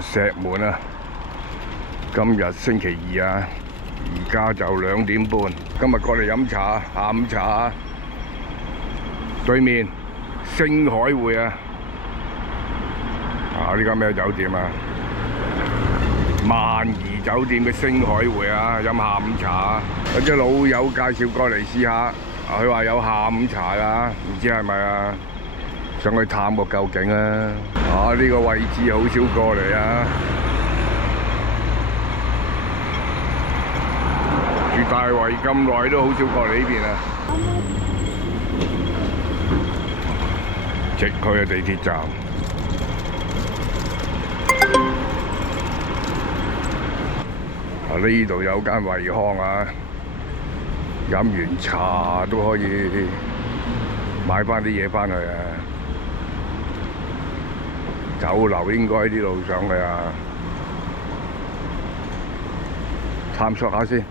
石門啊！今日星期二啊，而家就2點半。今日過嚟飲茶，下午茶。對面星海匯啊！呢間咩酒店啊？萬怡酒店嘅星海匯啊，飲下午茶。有隻老友介紹過嚟試下，佢話有下午茶㗎，唔知係咪啊？上去探個究竟啊！呢個位置好少過嚟啊！住大圍咁耐都好少過嚟呢邊啊！直去嘅地鐵站。呢度有間惠康啊，飲完茶都可以買翻啲嘢翻去啊！酒樓應該喺呢路上去啊，探索下先，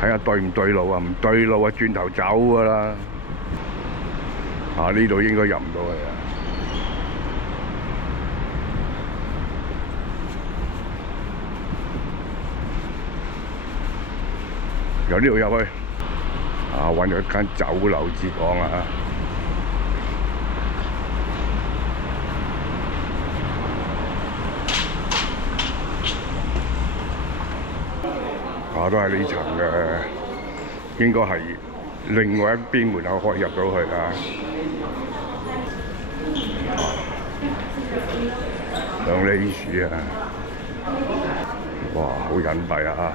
睇下對唔對路啊！唔對路啊，轉頭走㗎啦！呢度應該入唔到去啊！由呢度入去，揾咗一間酒樓至講啊！都係呢層嘅，應該係另外一邊門口可以入到去啊！2厘樹啊！哇，好隱蔽啊！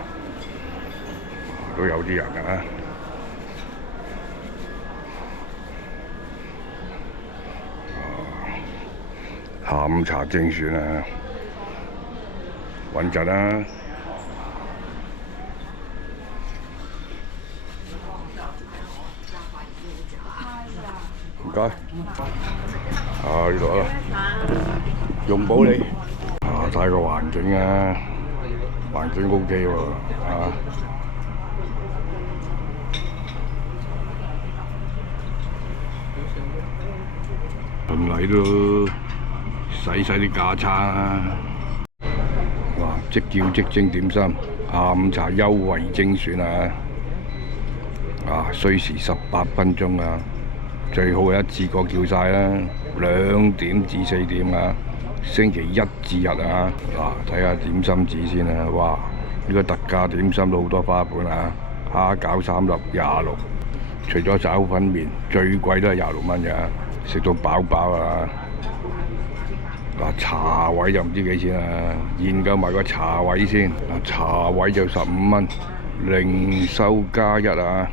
都有啲人啊！下午茶精選啊，穩陣啊！唔該。呢度啊，容寶利。睇個環境啊，環境 OK 喎，循例都洗啲架撐啊！哇！即叫即蒸點心，下午茶優惠精選啊！需時18分鐘啊！最好一次過叫晒啦，2點至4點啊！星期1至日啊！睇下點心紙先啊！哇！呢個特價點心都好多花款啊！蝦餃3粒26，除咗炒粉麵，最貴都係26蚊嘅，食到飽飽啊！茶位就唔知幾錢啊！研究埋個茶位先，茶位就15蚊，零售加1啊！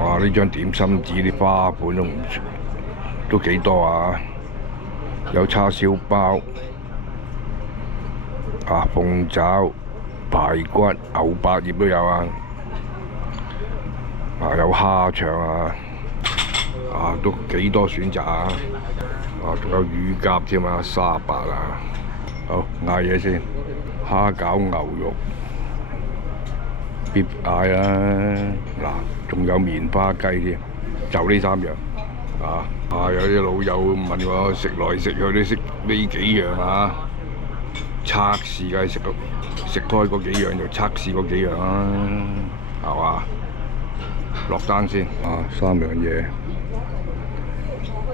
哇！呢張點心紙啲花款都幾多啊！有叉燒包、鳳爪、排骨、牛百葉都有啊！有蝦腸都幾多選擇啊！仲有乳鴿添啊，38啊！好，嗌嘢先，蝦餃牛肉必嗌啦！仲有棉花雞添，就呢3樣有啲老友問我食來食去都識呢幾樣啊！測試梗係食開嗰幾樣就測試嗰幾樣啦，係嘛？落單先3樣嘢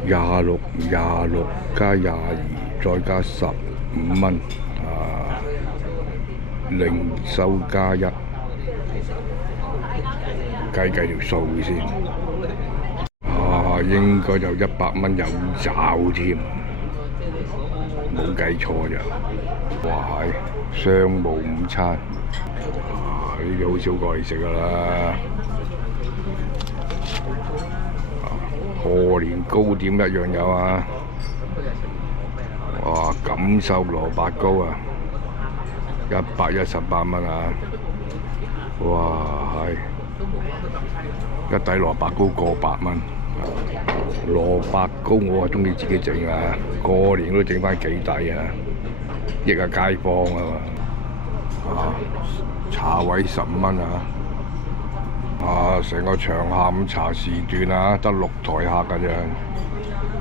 ，26加22再加15蚊零售加1，計條數先。應該就100蚊有找添，冇計錯咋。哇！商務午餐，呢啲好少過嚟食㗎啦。賀年糕點一樣有啊！哇！錦繡蘿蔔糕118蚊啊！哇！一底蘿蔔糕過8蚊。蘿蔔糕我中意自己整啊，過年都整翻幾底啊，益下街坊啊嘛。茶位15蚊成個場下午茶時段得6台客㗎啫，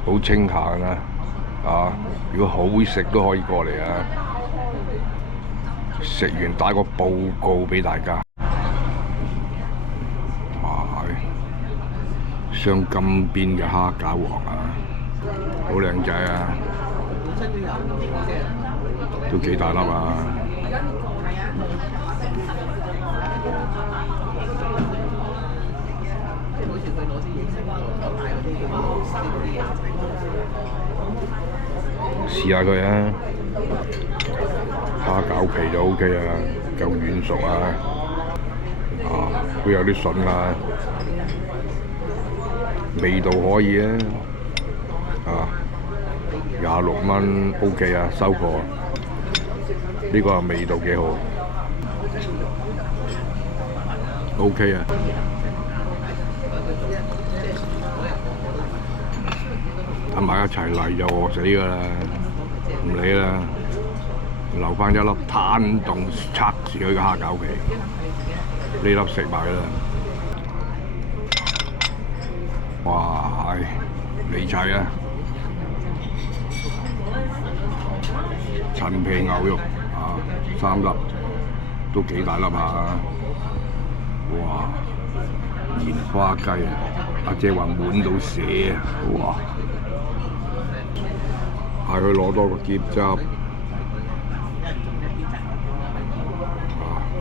好清閒啊！如果好食都可以過嚟啊！食完打個報告俾大家。哇！鑲金邊嘅蝦餃王啊，好靚仔啊！都幾大粒啊！試下佢啊！蝦餃皮就 OK 啊，夠軟熟啊，都有啲筍啊，味道可以啊，26蚊 OK 啊，收貨。呢個味道幾好 ，OK 啊。等埋一齊嚟就餓死㗎啦，唔理啦，留翻一粒攤凍測試佢嘅蝦餃皮，呢粒食埋啦。哇，嚟齊啊！陳皮牛肉3粒，都幾大粒下。哇！棉花雞啊，阿姐話滿到瀉啊！哇！嗌佢攞多個結汁，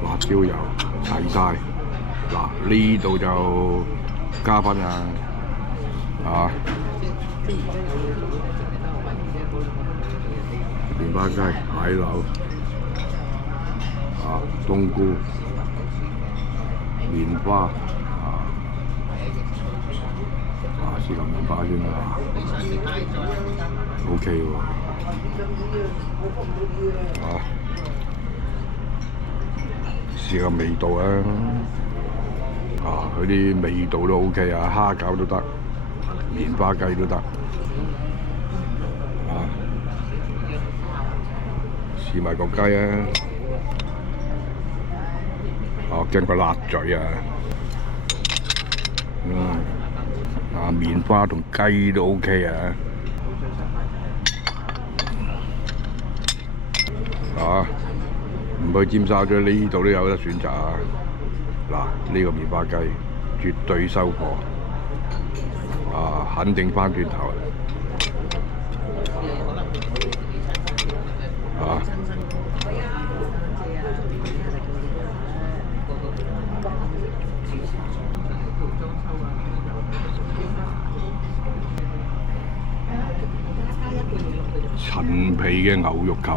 辣椒油齊晒。嗱，呢度就加分啊！棉花雞、蟹柳、冬菇、棉花試嚿棉花先啦 ，OK 喎，試個味道啊，佢啲味道都 OK 啊，蝦餃都得，棉花雞都得，試埋個雞啊，驚個辣嘴啊，棉花同雞都 OK 唔去尖沙咀呢度都有得選擇啊！嗱，呢個棉花雞絕對收貨，肯定翻轉頭陳皮嘅牛肉球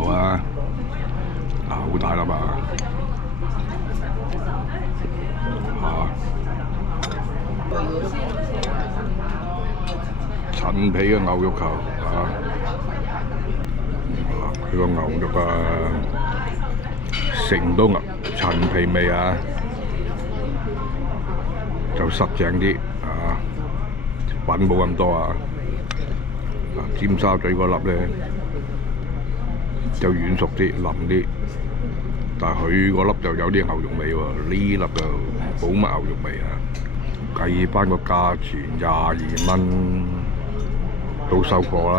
好大粒陳皮嘅牛肉球佢個牛肉食唔到陳皮味就濕淨啲粉冇咁多尖沙咀嗰粒咧就軟熟啲、腍啲，但係佢嗰粒就有啲牛肉味喎，呢粒就冇乜牛肉味計翻個價錢22蚊都收貨啦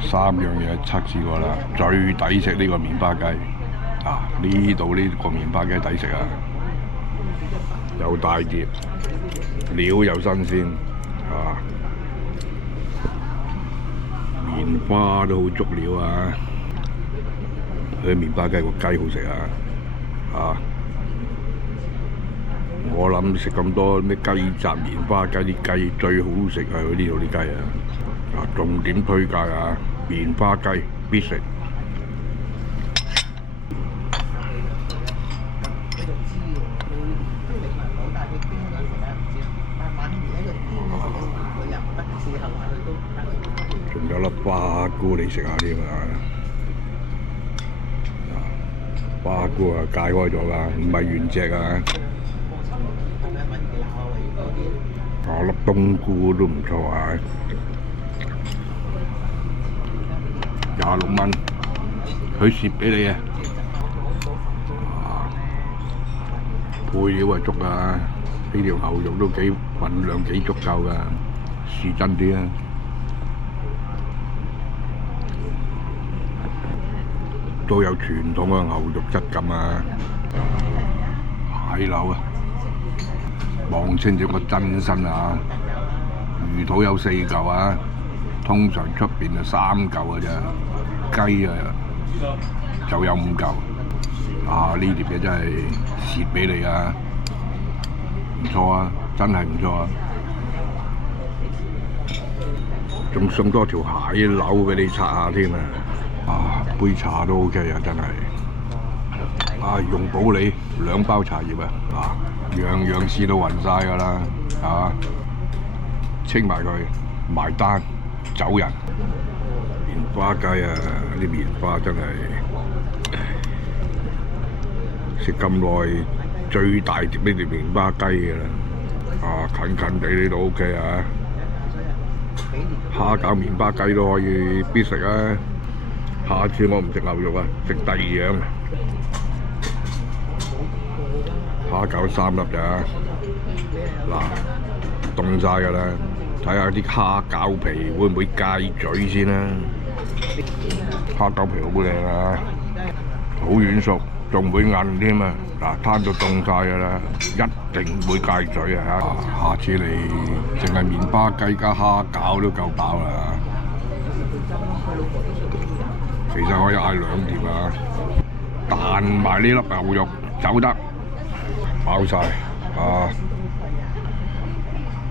，3樣嘢測試過啦，最抵食呢個棉花雞呢度呢個棉花雞抵食又大碟，料又新鮮棉花都好足料佢棉花雞個雞好食我諗食咁多咩雞雜棉花雞，啲雞最好食係佢呢度啲雞重點推介棉花雞必食。仲有粒花菇你食下添花菇解開咗㗎，唔係原隻粒冬菇都唔錯26蚊，佢蝕俾你配料足呢條牛肉都份量幾足夠㗎，試真啲都有傳統嘅牛肉質感啊！蟹柳啊，望清楚個真身啊！魚肚有4嚿啊，通常出邊就3嚿嘅啫，雞啊就有5嚿。啊！呢碟嘢真係蝕俾你啊，唔錯啊，真係唔錯啊！仲送多條蟹柳俾你刷下添啊！啊，杯茶都 OK 啊，真係。啊，用保利2包茶葉啊，樣樣試到暈晒㗎啦，啊，清埋佢，埋單走人。棉花雞啊，啲棉花真係食咁耐最大碟呢條棉花雞㗎啦，啊，近近地呢度 OK 啊。蝦餃棉花雞都可以必食啊！下次我唔食牛肉啊，食第2樣。蝦餃3粒咋？嗱，凍晒㗎啦，睇下啲蝦餃皮會唔會戒嘴先啦。蝦餃皮好靚啊，好軟熟，仲會韌添啊！嗱，攤到凍晒㗎啦，一定唔會戒嘴啊！下次嚟淨係棉花雞加蝦餃都夠飽啦。其實可以嗌2碟啊，彈埋呢粒牛肉走得飽晒啊！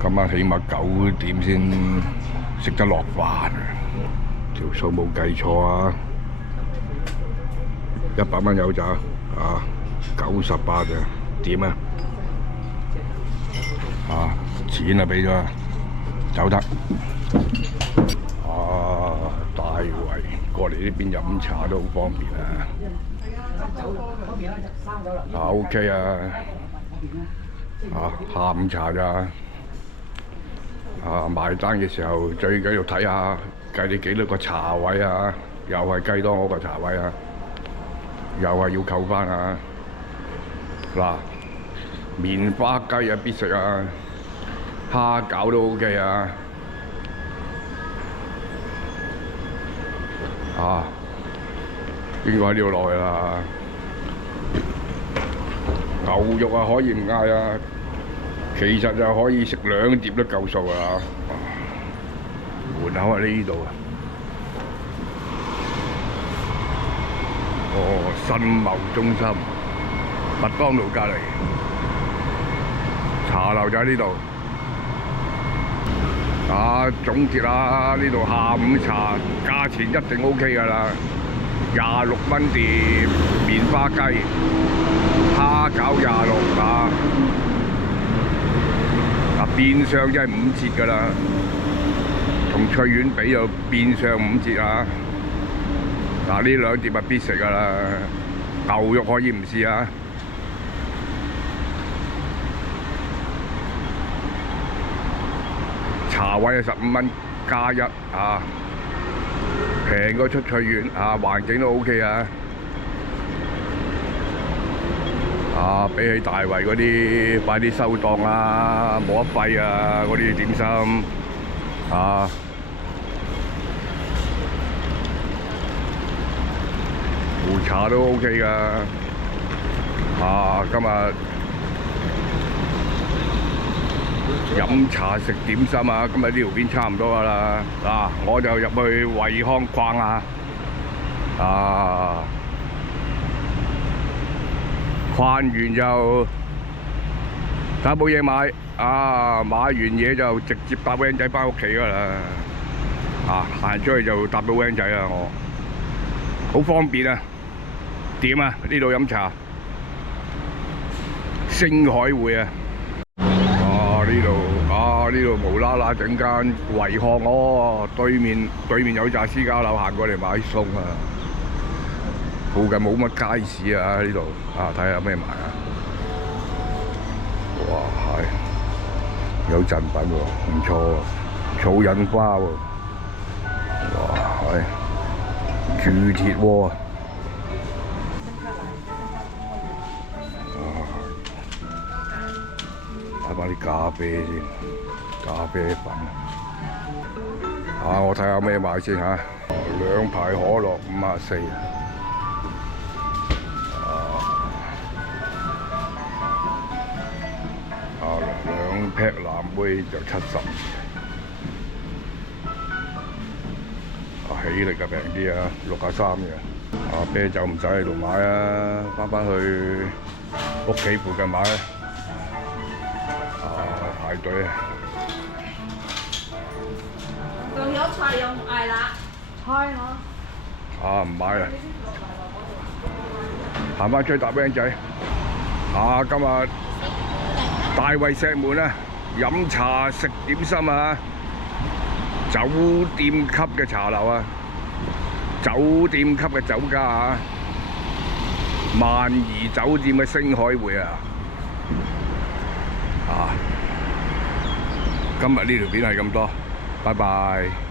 今晚起碼9點先食得落飯，條數冇計錯啊！100蚊有找啊，98咋？點啊？啊，錢啊俾咗，走得。啊，大圍過嚟呢邊飲茶都好方便啊！啊 OK 啊，啊下午茶咋？啊埋單嘅時候最緊要睇下計你幾多個茶位啊，又係計多我個茶位啊，又係要扣翻啊！嗱，棉花雞啊必食啊，蝦餃都 OK 啊！啊，應該喺呢度落去啦。牛肉啊可以唔嗌啊，其實就可以食2碟都夠數啊！門口喺呢度啊。哦，新貿中心，麥當勞隔離，茶樓就喺呢度。啊，總結啦，呢度下午茶價錢一定 OK 㗎啦，26蚊碟棉花雞，蝦餃26啊，變相真係5折㗎啦，同翠苑比就變相5折啊！嗱，呢2碟啊必食㗎啦，牛肉可以唔試啊！茶位啊15蚊加1啊，平過出翠苑啊，環境都 OK 啊！啊，比起大圍嗰啲，快啲收檔啦，冇得揮啊！嗰啲點心啊，壺茶都 OK 㗎。啊，今日飲茶食點心啊！今日呢條片差唔多㗎啦，嗱，我就入去惠康逛下，啊，逛完就睇冇嘢買，啊，買完嘢就直接搭 van 仔返屋企㗎啦，啊，行出去就搭到 van 仔啦，我好方便啊！點啊？呢度飲茶，星海匯啊！呢度無啦啦整間惠康哦，對面有紮私家樓，行過嚟買餸啊！附近冇乜街市啊，呢度啊，睇下有咩賣啊！哇，係有贈品喎，唔錯喎，草印花喎，哇，係鑄鐵鍋啊！睇翻啲咖啡先。咖啡粉啊！我睇下咩買先嚇，2排可樂54，劈藍妹就70，喜力嘅平啲啊，63嘅。啤酒唔使喺度買啊，翻去屋企附近買。排隊啊！仲有菜有唔嗌啦？菜我。唔買啦，行翻出去搭 van 仔。今日大圍石門啊，飲茶食點心啊，酒店級嘅茶樓啊，酒店級嘅酒家啊，萬怡酒店嘅星海匯啊，今日呢條片係咁多，拜拜。